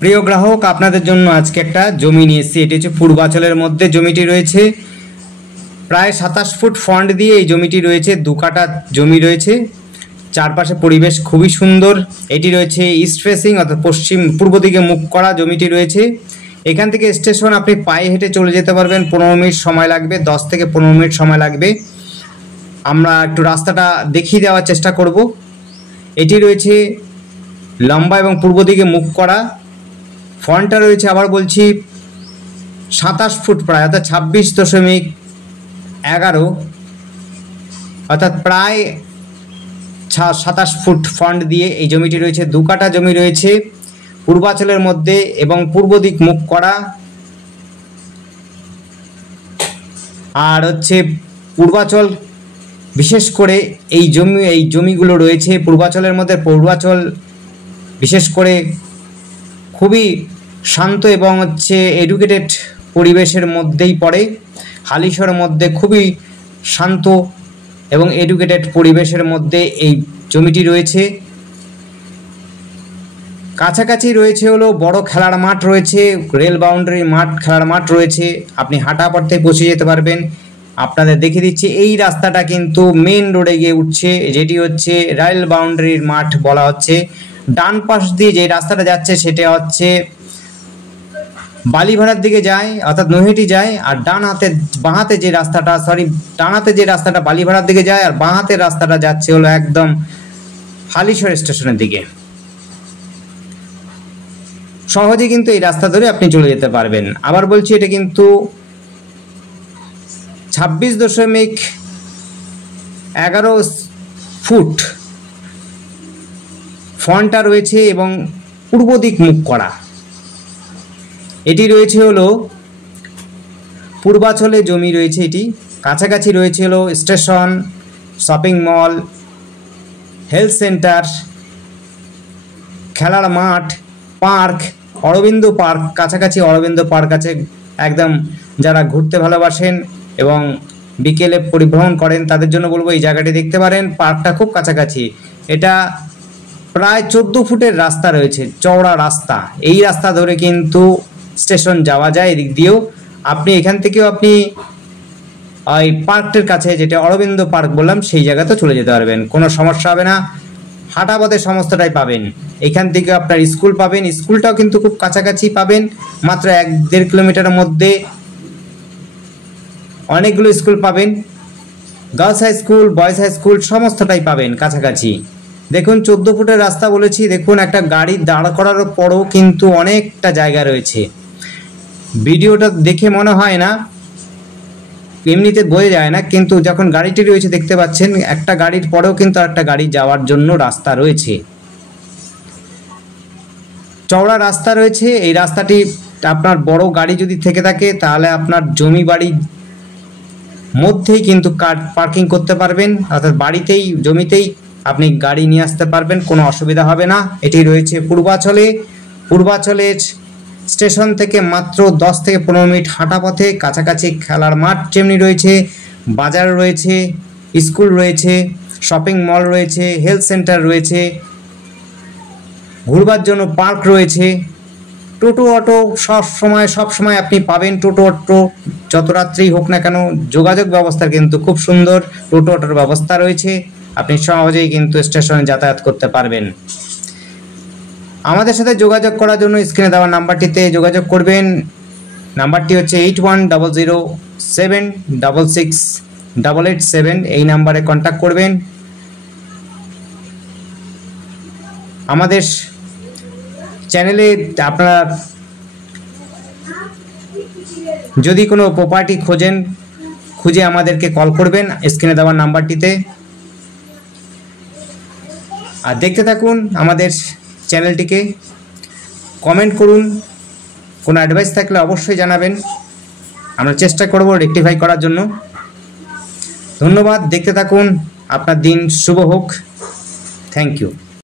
প্রিয় গ্রাহক, আপনাদের জন্য আজকে একটা জমি নিয়ে এসেছি। এটি হচ্ছে পূর্বাচলের মধ্যে জমিটি রয়েছে। প্রায় 27 ফুট ফ্রন্ট দিয়ে এই জমিটি রয়েছে। 2 কাঠা জমি রয়েছে। চারপাশে পরিবেশ খুবই সুন্দর। এটি রয়েছে ইস্ট ফেসিং অর্থাৎ পূর্ব দিকে মুখ করা জমিটি রয়েছে। এখান থেকে স্টেশন আপনি পায়ে হেঁটে চলে যেতে পারবেন। 15 মিনিট সময় লাগবে, 10 থেকে 15 মিনিট সময় লাগবে। আমরা একটু রাস্তাটা দেখিয়ে দেওয়ার চেষ্টা করব। এটি রয়েছে লম্বা এবং পূর্ব দিকে মুখ করা। ফ্রন্টটা রয়েছে, আবার বলছি, 27 ফুট প্রায়, অর্থাৎ 26.11, অর্থাৎ প্রায় 27 ফুট ফ্রন্ট দিয়ে এই জমিটি রয়েছে। 2 কাঠা জমি রয়েছে পূর্বাচলের মধ্যে এবং পূর্ব দিক মুখ করা। আর হচ্ছে পূর্বাচল, বিশেষ করে এই জমিগুলো রয়েছে পূর্বাচলের মধ্যে। পূর্বাচল বিশেষ করে খুবই শান্ত এবং এডুকেটেড পরিবেশের মধ্যেই পড়ে। হালিশহরের মধ্যে খুবই শান্ত এবং এডুকেটেড পরিবেশের মধ্যে এই জমিটি রয়েছে। কাছাকাছি রয়েছে হলো বড় খেলার মাঠ রয়েছে, রেল বাউন্ডারি মাঠ, খেলার মাঠ রয়েছে। আপনি হাঁটা পথে পৌঁছে যেতে পারবেন। আপনাদের দেখে দিচ্ছি, এই রাস্তাটা কিন্তু মেন রোডে গিয়ে উঠছে, যেটি হচ্ছে রেল বাউন্ডারির মাঠ বলা হচ্ছে। ডান পাশ দিয়ে যে রাস্তাটা যাচ্ছে সেটা হচ্ছে বালিভাড়ার দিকে যায়, অর্থাৎ নৈহাটি যায়। আর ডান হাতে যে রাস্তাটা বালিভাড়ার দিকে যায়, আর বাঁ হাতের রাস্তাটা যাচ্ছে হলো একদম হালিশহর স্টেশনের দিকে। সহজে কিন্তু এই রাস্তা ধরে আপনি চলে যেতে পারবেন। আবার বলছি, এটা কিন্তু 26.11 ফুট ফ্রন্টটা রয়েছে এবং পূর্ব দিক মুখ করা। এটি রয়েছে হলো পূর্বাচলে জমি রয়েছে। এটি কাছাকাছি রয়েছে হলো station, shopping mall, health centre, খেলার মাঠ, পার্ক, অরবিন্দ পার্ক। কাছাকাছি অরবিন্দ পার্ক আছে। একদম যারা ঘুরতে ভালোবাসেন এবং বিকেলে পরিভ্রমণ করেন তাদের জন্য বলবো এই জায়গাটি দেখতে পারেন। পার্কটা খুব কাছাকাছি। এটা প্রায় 14 ফুটের রাস্তা রয়েছে, চওড়া রাস্তা। এই রাস্তা ধরে কিন্তু স্টেশন যাওয়া যায়। এদিক দিয়েও আপনি এখান থেকেও আপনি ওই পার্কটির কাছে, যেটা অরবিন্দ পার্ক বললাম, সেই জায়গাতে চলে যেতে পারবেন। কোনো সমস্যা হবে না। হাঁটা পথে সমস্তটাই পাবেন। এখান থেকে আপনার স্কুল পাবেন, স্কুলটাও কিন্তু খুব কাছাকাছি পাবেন। মাত্র 1-1.5 কিলোমিটারের মধ্যে অনেকগুলো স্কুল পাবেন। Girls high school, boys high school সমস্তটাই পাবেন কাছাকাছি। দেখুন 14 ফুটের রাস্তা বলেছি। দেখুন একটা গাড়ি দাঁড় করার পরও কিন্তু অনেকটা জায়গা রয়েছে। ভিডিওটা দেখে মনে হয় না, এমনিতে বোঝা যায় না, কিন্তু যখন গাড়িটি রয়েছে দেখতে পাচ্ছেন, একটা গাড়ির পরেও কিন্তু একটা গাড়ি যাওয়ার জন্য রাস্তা রয়েছে। চওড়া রাস্তা রয়েছে। এই রাস্তাটি আপনার বড় গাড়ি যদি থেকে থাকে তাহলে আপনার জমি বাড়ির মধ্যেই কিন্তু কার পার্কিং করতে পারবেন, অর্থাৎ বাড়িতেই, জমিতেই আপনি গাড়ি নিয়ে আসতে পারবেন, কোনো অসুবিধা হবে না। এটি রয়েছে পূর্বাচলের স্টেশন থেকে মাত্র 10 থেকে 15 মিনিট হাঁটা পথে। কাছাকাছি খেলার মাঠ যেমনি রয়েছে, বাজার রয়েছে, স্কুল রয়েছে, শপিং মল রয়েছে, হেলথ সেন্টার রয়েছে, ঘুরবার জন্য পার্ক রয়েছে। টোটো অটো সব সময় আপনি পাবেন। টোটো অটো যত রাত্রেই হোক না কেন, যোগাযোগ ব্যবস্থা কিন্তু খুব সুন্দর। টোটো অটোর ব্যবস্থা রয়েছে, আপনি সহজেই কিন্তু স্টেশনে যাতায়াত করতে পারবেন। আমাদের সাথে যোগাযোগ করার জন্য স্ক্রিনে দেওয়া নাম্বারটিতে যোগাযোগ করবেন। নাম্বারটি হচ্ছে 8100766887। এই নাম্বারে কন্ট্যাক্ট করবেন। আমাদের চ্যানেলে আপনারা যদি কোনো প্রপার্টি খুঁজে আমাদেরকে কল করবেন স্ক্রিনে দেওয়া নাম্বারটিতে। আর দেখতে থাকুন আমাদের চ্যানেলটিকে। কমেন্ট করুন, কোনো অ্যাডভাইস থাকলে অবশ্যই জানাবেন। আমরা চেষ্টা করব রেকটিফাই করার জন্য। ধন্যবাদ, দেখতে থাকুন। আপনার দিন শুভ হোক। Thank you.